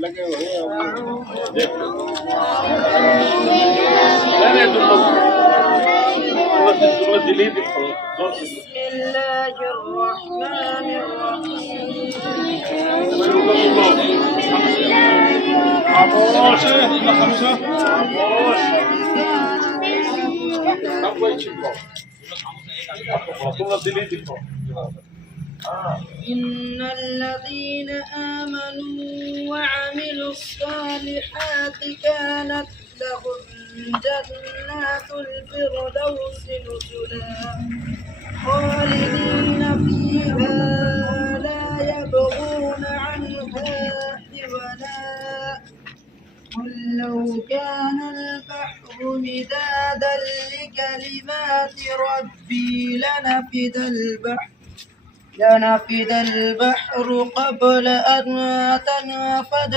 लगे हुए हैं بسم الله الرحمن الرحيم إن الذين آمنوا وعملوا الصالحات كانت لهم جنات الفردوس نزلا خالدين فيها لا يبغون عنها حولا قل لو كان البحر مدادا لكلمات ربي لنفد البحر قبل أن تنفد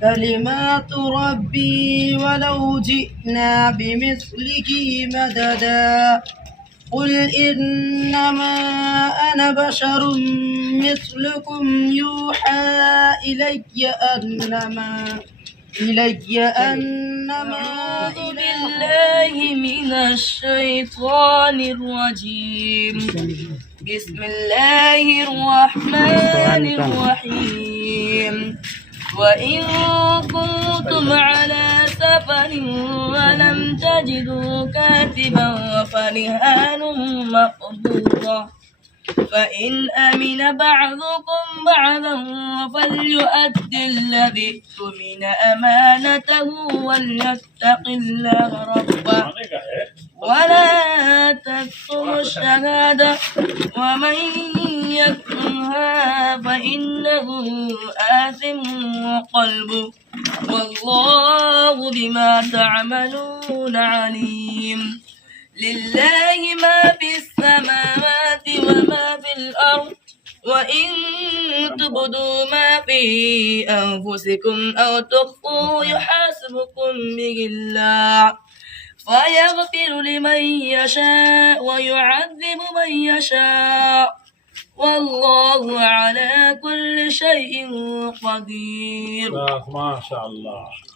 كلمات ربي ولو جئنا بمثله مددا قل إنما أنا بشر مثلكم يوحى إلي أنما أعوذ بالله من الشيطان الرجيم بسم الله الرحمن الرحيم وإن كنتم على سفر ولم تجدوا كاتبا فرهان مقبوضة فإن أمن بعضكم بعضا فليؤد الذي اؤتمن أمانته وليتق الله ربه ولا تكتموا الشهادة ومن يكتمها فإنه آثم قلبه والله بما تعملون عليم لله ما في السماوات وما في الأرض وإن تبدوا ما في أنفسكم أو تخفوه يحاسبكم به الله فيغفر لمن يشاء ويعذب من يشاء والله على كل شيء قدير. ما شاء الله.